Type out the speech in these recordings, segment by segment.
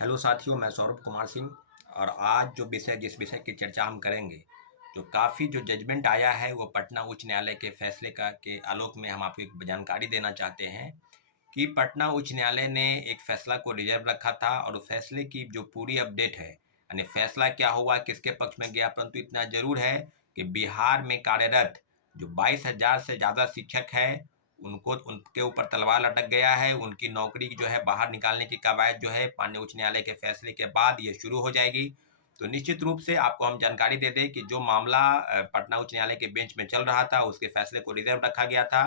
Hello साथियों, मैं सौरभ कुमार सिंह। और आज जिस विषय की चर्चा हम करेंगे, जो काफ़ी जो जजमेंट आया है वो पटना उच्च न्यायालय के फैसले के आलोक में हम आपको एक जानकारी देना चाहते हैं कि पटना उच्च न्यायालय ने एक फैसला को रिजर्व रखा था और उस फैसले की जो पूरी अपडेट है, यानी फैसला क्या हुआ, किसके पक्ष में गया, परंतु इतना जरूर है कि बिहार में कार्यरत जो 22,000 से ज़्यादा शिक्षक हैं, उनके ऊपर तलवार लटक गया है। उनकी नौकरी जो है बाहर निकालने की कवायद जो है माननीय उच्च न्यायालय के फैसले के बाद ये शुरू हो जाएगी। तो निश्चित रूप से आपको हम जानकारी दे दें कि जो मामला पटना उच्च न्यायालय के बेंच में चल रहा था, उसके फैसले को रिजर्व रखा गया था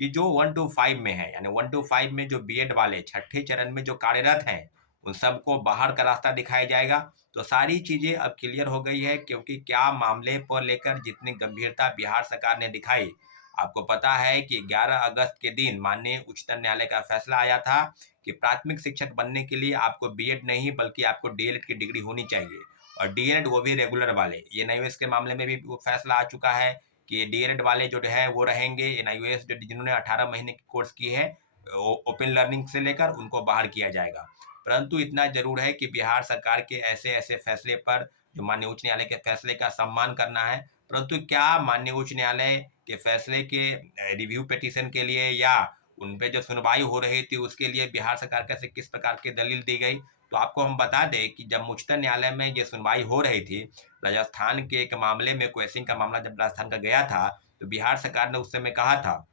कि जो 1 to 5 में है, यानी 1 to 5 में जो बीएड वाले छठे चरण में जो कार्यरत हैं, उन सबको बाहर का रास्ता दिखाया जाएगा। तो सारी चीज़ें अब क्लियर हो गई है, क्योंकि क्या मामले को लेकर जितनी गंभीरता बिहार सरकार ने दिखाई, आपको पता है कि 11 अगस्त के दिन माननीय उच्चतम न्यायालय का फैसला आया था कि प्राथमिक शिक्षक बनने के लिए आपको बीएड नहीं बल्कि आपको डीएलएड की डिग्री होनी चाहिए, और डीएलएड वो भी रेगुलर वाले। एनआईओएस के मामले में भी वो फैसला आ चुका है कि डीएलएड वाले जो है वो रहेंगे। एनआईओएस जिन्होंने 18 महीने की कोर्स की है ओपन लर्निंग से लेकर, उनको बाहर किया जाएगा। परंतु इतना जरूर है कि बिहार सरकार के ऐसे ऐसे फैसले पर जो माननीय उच्च न्यायालय के फैसले का सम्मान करना है, परंतु क्या माननीय उच्च न्यायालय के फैसले के रिव्यू पिटीशन के लिए या उन पे जो सुनवाई हो रही थी उसके लिए बिहार सरकार का से किस प्रकार की दलील दी गई? तो आपको हम बता दें कि जब उच्चतम न्यायालय में ये सुनवाई हो रही थी, राजस्थान के एक मामले में क्वेश्चन का मामला जब राजस्थान का गया था, तो बिहार सरकार ने उस समय कहा था,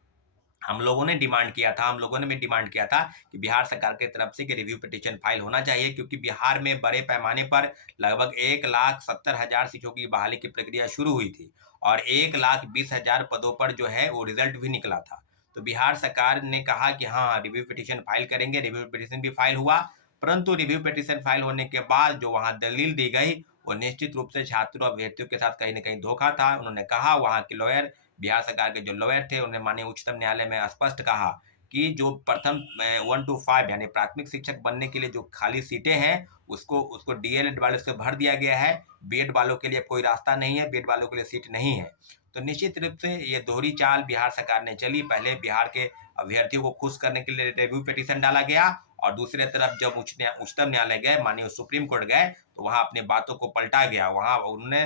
हम लोगों ने डिमांड किया था, हम लोगों ने भी डिमांड किया था कि बिहार सरकार की तरफ से कि रिव्यू पिटीशन फाइल होना चाहिए, क्योंकि बिहार में बड़े पैमाने पर लगभग 1,70,000 शिक्षकों की बहाली की प्रक्रिया शुरू हुई थी और 1,20,000 पदों पर जो है वो रिजल्ट भी निकला था। तो बिहार सरकार ने कहा कि हाँ, रिव्यू पिटीशन फाइल करेंगे। रिव्यू पिटीशन भी फाइल हुआ, परंतु रिव्यू पिटीशन फाइल होने के बाद जो वहाँ दलील दी गई, वो निश्चित रूप से छात्रों अभ्यर्थियों के साथ कहीं न कहीं धोखा था। उन्होंने कहा, वहाँ के लॉयर, बिहार सरकार के जो लॉयर थे, उन्होंने माननीय उच्चतम न्यायालय में स्पष्ट कहा कि जो प्रथम 1 to 5 यानी प्राथमिक शिक्षक बनने के लिए जो खाली सीटें हैं, उसको डीएलएड वालों से भर दिया गया है। बीएड वालों के लिए अब कोई रास्ता नहीं है, बीएड वालों के लिए सीट नहीं है। तो निश्चित रूप से ये दोहरी चाल बिहार सरकार ने चली। पहले बिहार के अभ्यर्थियों को खुश करने के लिए रिव्यू पिटीशन डाला गया, और दूसरी तरफ जब उच्चतम न्यायालय गए, माननीय सुप्रीम कोर्ट गए, तो वहाँ अपनी बातों को पलटा गया। वहाँ उन्होंने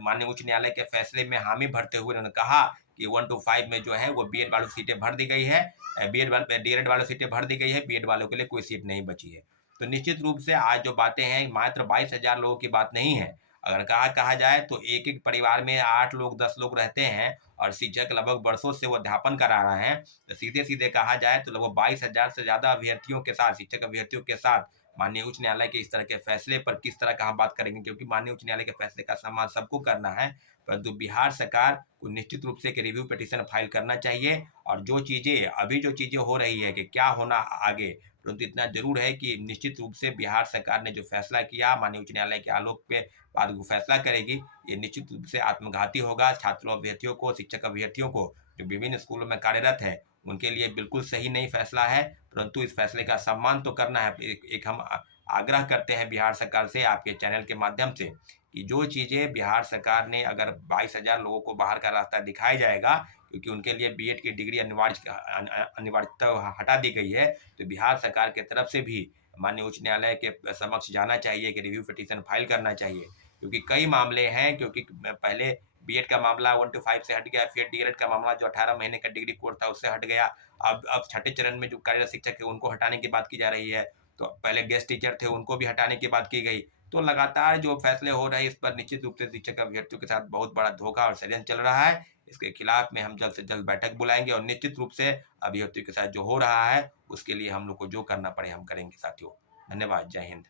माननीय उच्च न्यायालय के फैसले में हामी भरते हुए उन्होंने कहा कि 1 to 5 में जो है वो बीएड वालों की सीटें भर दी गई है, डीएलएड वालों की सीटें भर दी गई है, बीएड वालों के लिए कोई सीट नहीं बची है। तो निश्चित रूप से आज जो बातें हैं, मात्र 22,000 लोगों की बात नहीं है। अगर कहा जाए तो एक-एक परिवार में 8 लोग 10 लोग रहते हैं और शिक्षक लगभग बरसों से वो अध्यापन करा रहे हैं। तो सीधे-सीधे कहा जाए तो लगभग 22,000 से ज़्यादा अभ्यर्थियों के साथ, शिक्षक अभ्यर्थियों के साथ माननीय उच्च न्यायालय के इस तरह के फैसले पर किस तरह का हम बात करेंगे, क्योंकि माननीय उच्च न्यायालय के फैसले का सम्मान सबको करना है। परंतु बिहार सरकार को निश्चित रूप से एक रिव्यू पिटीशन फाइल करना चाहिए, और जो चीज़ें हो रही है कि क्या होना आगे, परंतु इतना ज़रूर है कि निश्चित रूप से बिहार सरकार ने जो फैसला किया माननीय उच्च न्यायालय के आलोक पे बाद वो फैसला करेगी, ये निश्चित रूप से आत्मघाती होगा। छात्रों अभ्यर्थियों को, शिक्षक अभ्यर्थियों को जो विभिन्न स्कूलों में कार्यरत है, उनके लिए बिल्कुल सही नहीं फैसला है। परंतु इस फैसले का सम्मान तो करना है। एक हम आग्रह करते हैं बिहार सरकार से आपके चैनल के माध्यम से कि जो चीज़ें बिहार सरकार ने, अगर 22,000 लोगों को बाहर का रास्ता दिखाया जाएगा, क्योंकि उनके लिए बीएड की डिग्री अनिवार्यता हटा दी गई है, तो बिहार सरकार की तरफ से भी माननीय उच्च न्यायालय के समक्ष जाना चाहिए कि रिव्यू पिटीशन फाइल करना चाहिए। क्योंकि कई मामले हैं, क्योंकि पहले बीएड का मामला 1 to 5 से हट गया, फिर डीएलएड का मामला जो 18 महीने का डिग्री कोर्स था उससे हट गया। अब छठे चरण में जो कार्यरत शिक्षक है उनको हटाने की बात की जा रही है। तो पहले गेस्ट टीचर थे, उनको भी हटाने की बात की गई। तो लगातार जो फैसले हो रहे हैं, इस पर निश्चित रूप से शिक्षक अभ्यर्थियों के साथ बहुत बड़ा धोखा और षड्यंत्र चल रहा है। इसके खिलाफ में हम जल्द से जल्द बैठक बुलाएंगे, और निश्चित रूप से अभ्यर्थियों के साथ जो हो रहा है उसके लिए हम लोग को जो करना पड़े हम करेंगे साथियों। धन्यवाद। जय हिंद।